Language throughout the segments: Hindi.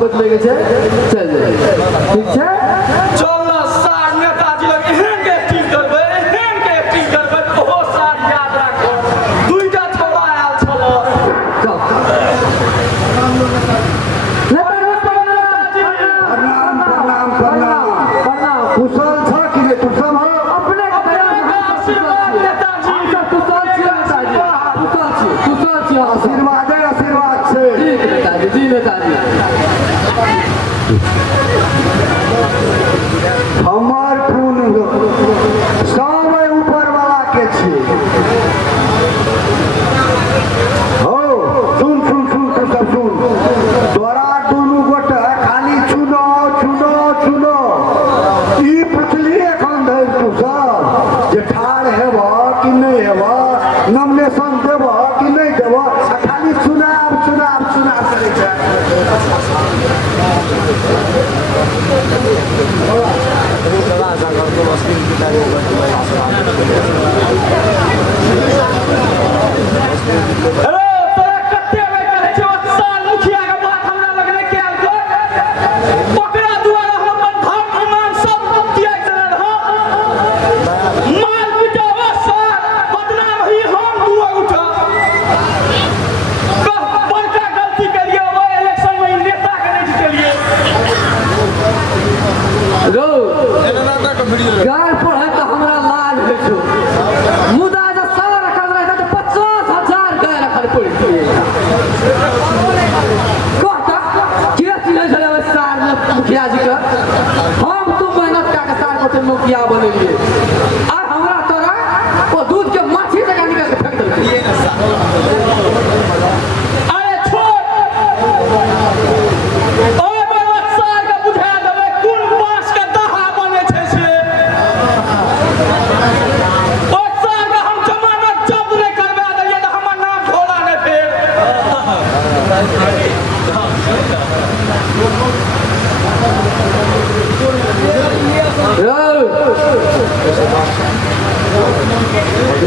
बदले के छे चल जाए ठीक छे चल ना सार नेताजी लग एहन के एक्टिंग करबे ओहो सार याद राखो दुईटा छोरा आयल छलो प्रणाम कुशल छ कि नहीं कुशल हो अपने आशीर्वाद नेताजी कुशल छी आशीर्वाद छे ठीक नेताजी जी नेताजी हमर खून सब ऊपर वाला के छी हो सुन तू सब सुन तोरा दुनू गोटे खाली चुनो ई पुछली एखन धरि तू सब जे ठाढ़ हेब कि नहीं हेब नॉमिनेशन देब कि नहीं देब खाली चुनाव करै छै अरे तोरा कते बेर कहै छै साल मुखिया के बात हमरा लग नहीं कैल कर ओकरा द्वारा हम अपन धर्म ईमान सब त्याग देल हम माल पिटावा सार बदनाम ही हम दुआ उठा बड़का गलती करिए वो इलेक्शन में नेता के नहीं जितलिए रो गार पढ़े तो हमरा लाज होइ छो मुदा जे सारा रखल रहे तो 50,000 गाय रखल पड़ गए कहता के चिन्ह छले सार मुखिया जी के हम तू मेहनत का सार को मुखिया बनेलिए आ हमरा तोरा वो दूध के माछी जगह निकाल के फेंक देलिए अरे छोड़ ओए बड़ा सार के बुझा देबै कोन बास के दहा बने छै से ओ सार के हम जमानत जब्त नहीं करबा देलिए त हमर नाम भोला नहीं फेर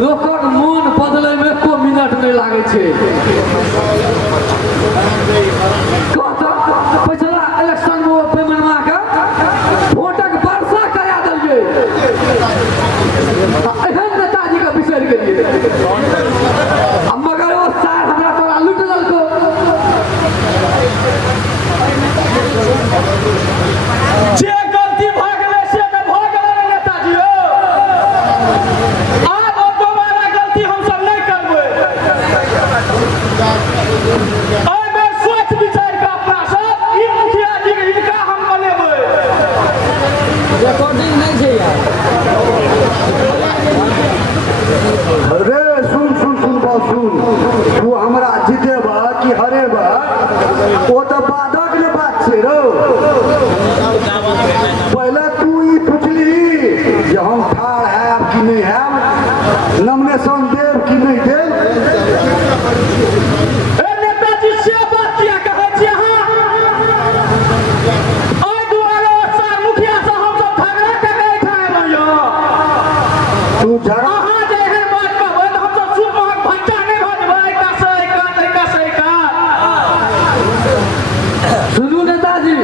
लोकक मन बदले में एको मिनट नहीं लागे छे कहता पिछला इलेक्शन में पेमनवा के वोटक वर्षा करा दिलिए एहन नेताजी के बिसर गेलिए मगर वो सार हमरा तोरा लूट ललको जे गलती भ गेलै से त भ गेलै नेताजी हो आब दोबारा गलती हम सब नहीं करबै एहि बेर सोच विचार के अपना सब ई मुखिया जी के हिनका हम बनेबै रिकॉर्डिंग नहीं छै यार रे सुन तू हमरा जीतेबा कि हरेबा ओ तो बाधक ने बात छै रो पहले तू ई पुछली जे हम ठाढ़ हैब कि नहीं हैब नॉमिनेशन देब कि नहीं देब ए नेताजी से बात किया कहै छी अहाँ एहि दुआरे सार मुखिया से हम सब झगड़ा के नहीं खाए भैया तू झगड़ा अहाँ जे एहन बात कहबै त हम सब चुप महक भट्टा नहीं भजबै का सही का सुनू नेताजी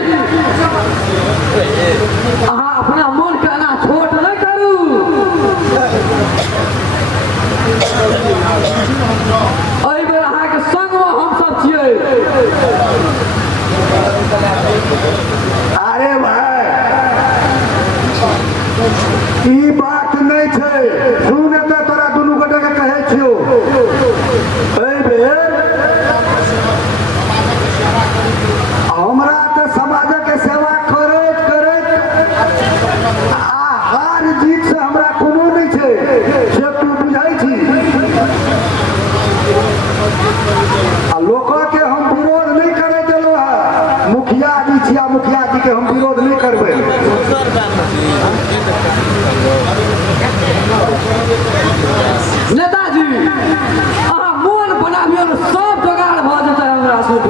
अहाँ अपना मन के ना छोट नहीं करू एहि बेर अहाँके संगमे हमसब छियै अरे भाई ई बात नहीं छै सुन एतऽ तोरा दुनू गोटे के कहै छियौ एहि बेर हमरा तऽ समाजक सेवा करैत आ हार जीत से हमरा कोनो नहीं छै से तू बुझै छी आ लोक के हम विरोध नहीं करे देलहुँ है मुखिया जी छिया मुखिया जी के हम विरोध नहीं करबै नेताजी अहाँ मोन बनाबियौ सब जोगाड़ भऽ जेतै हमरा सब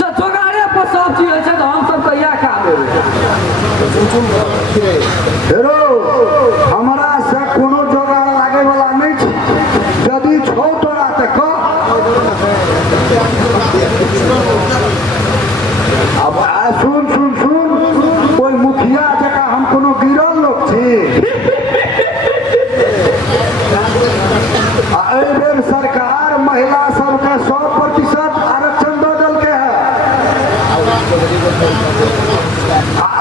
जब जोगाड़े पर सब चीज होइ छै तऽ हमसब तऽ इएह काम हेरो हमरा से कोनो जोगाड़ लागे वाला नहीं छै यदि छौ तोरा तऽ कह छी एहि बेर सरकार महिला सबके 100% आरक्षण दऽ देलकै है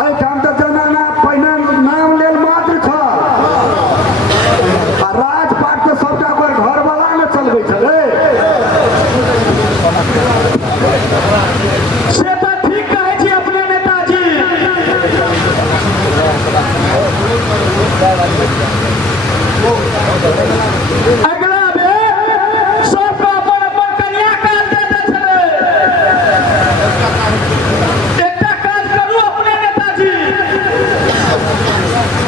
एहिठाम तऽ जनाना पहिने नाम लेल मात्र छल आ राजपाट तऽ सबटा ओकर घरवला ने चलबै छलै से तऽ ठीक कहै छी अपने नेताजी अगला बेर सबके अपन अपन कन्या काल दे दै छलै एकटा काज करू अपने नेताजी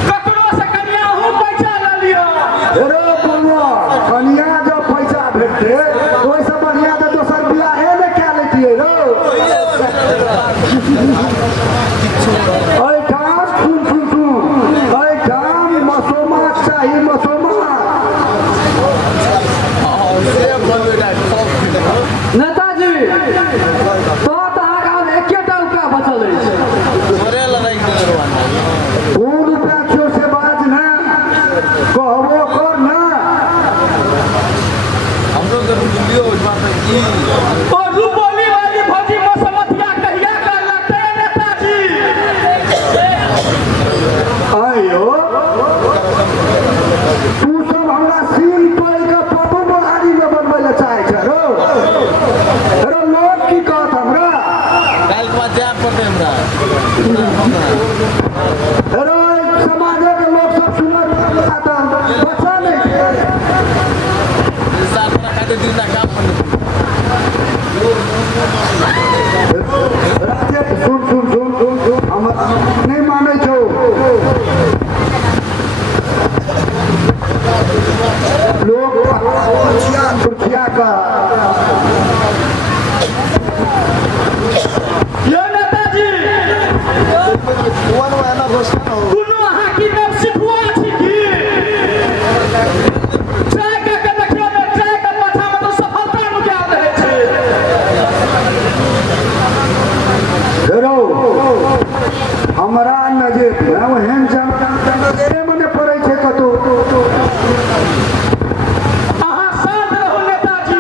ककरो से कन्या अहूँ पैसा लऽ लिअ रे बउआ कनिया जब पैसा भेटतै ओहिसँ बढ़िया तऽ दोसर बियाहे ने कए लैतियै रौ एहिठाम सुन एहिठाम मसोमात चाही मसोमात नेताजी तो अहाँके आब एकेटा उपाय बचल अछि कोन रुपया छियौ से बात ने कहबो कर ने और रूपोली वाली भौजी मसमतिया कहिया कर लगतै नेताजी आयो तू सब हमरा सील पाइ के पप्पू बहारी में बनबै लए चाहै छै रो अरे लोग की कहत हमरा अरे समाजे के लोग सब सुनत बचा नहीं राजे सुन हम नहीं मानै छौ लोग खुर्चिया का यो नेताजी कोनो अहाँ की नाम सिखुआ छी की ट्राई कऽ के देखियौ ने ट्राई के पाछामे तऽ सफलता नुकायल रहै छै हेरो हमरा नजर एहन नजरे मने पड़ै छै कतौ अहाँ शांत रहू नेताजी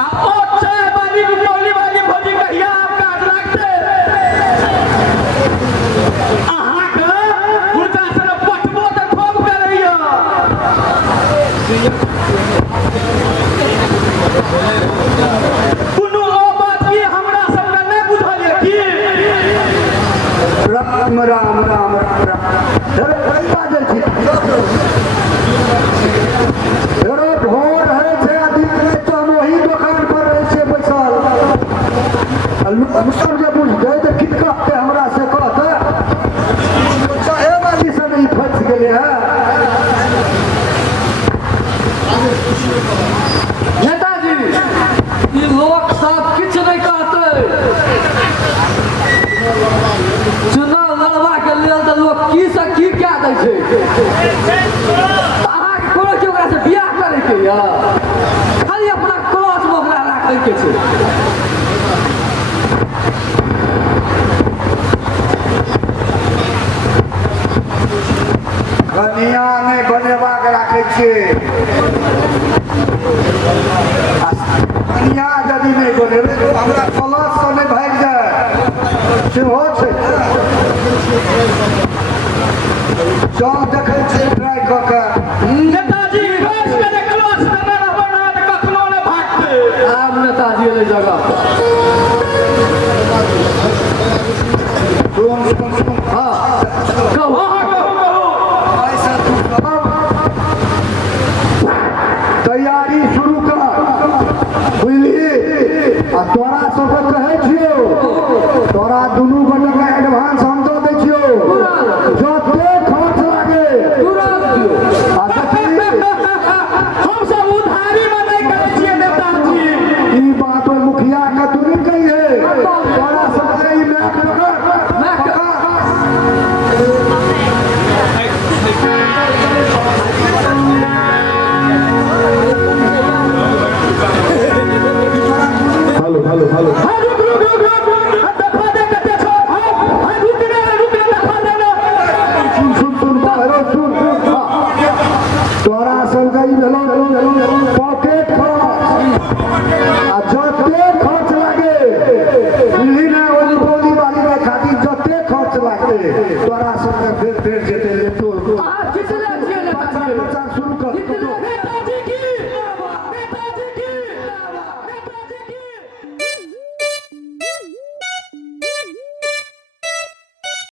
आ ओ चाय वाली रूपोली वाली भौजी कहिया आब काज लागतै अहाँके हुनका से पटबो तऽ खूब करैया कोनो ओ बात की हमरा सबके नहि बुझल यऽ की राम राम राम राम राम हेरो कई बाजल छी हेरो भोर है छै आ दिन में तो हम वही दुकान पर रहै छियै बैसल आ लोग सब जे बुझतै तऽ की कहतै हमरा से कहतै चाहे वाली से नहीं फंस गेलै है नेताजी ई लोक सब किछु नहीं कहतै चुनाव लड़बा के लेल तऽ लोक की से की कए दै छै अहाँके कोनो के ओकरा से बियाह करैके यऽ खाली अपना क्रोध में ओकरा राखैके छै कनिया नहीं बनेबाक राखै छियै कनिया यदि नहीं बनेबै तऽ हमरा कलश से नहीं भागि जाय सेहो छै चल देखै छियै ट्राई कऽ के नेताजी घोष के जे क्लास देने रहबै ना तऽ कखनो नहि भागतै आब नेताजी एलै जगह सुन हाँ कहू अहाँ कहू ऐसा तू कह तैयारी शुरू कर बुझली आ तोरा सबके कहै छियौ तोरा दुनू गोटे एडवांस हम दऽ दै छियौ जते खर्च लागे तुरंत दियौ आ देखी हम सब उधारी में नहीं करै छियै नेताजी ई बात मुखिया के तू नहीं कहिए तोरा सबके ई मैक पकड़ लागते तोरा संगे फेर जेते ले तो अहाँ किसने छियै नेता छियै बच्चा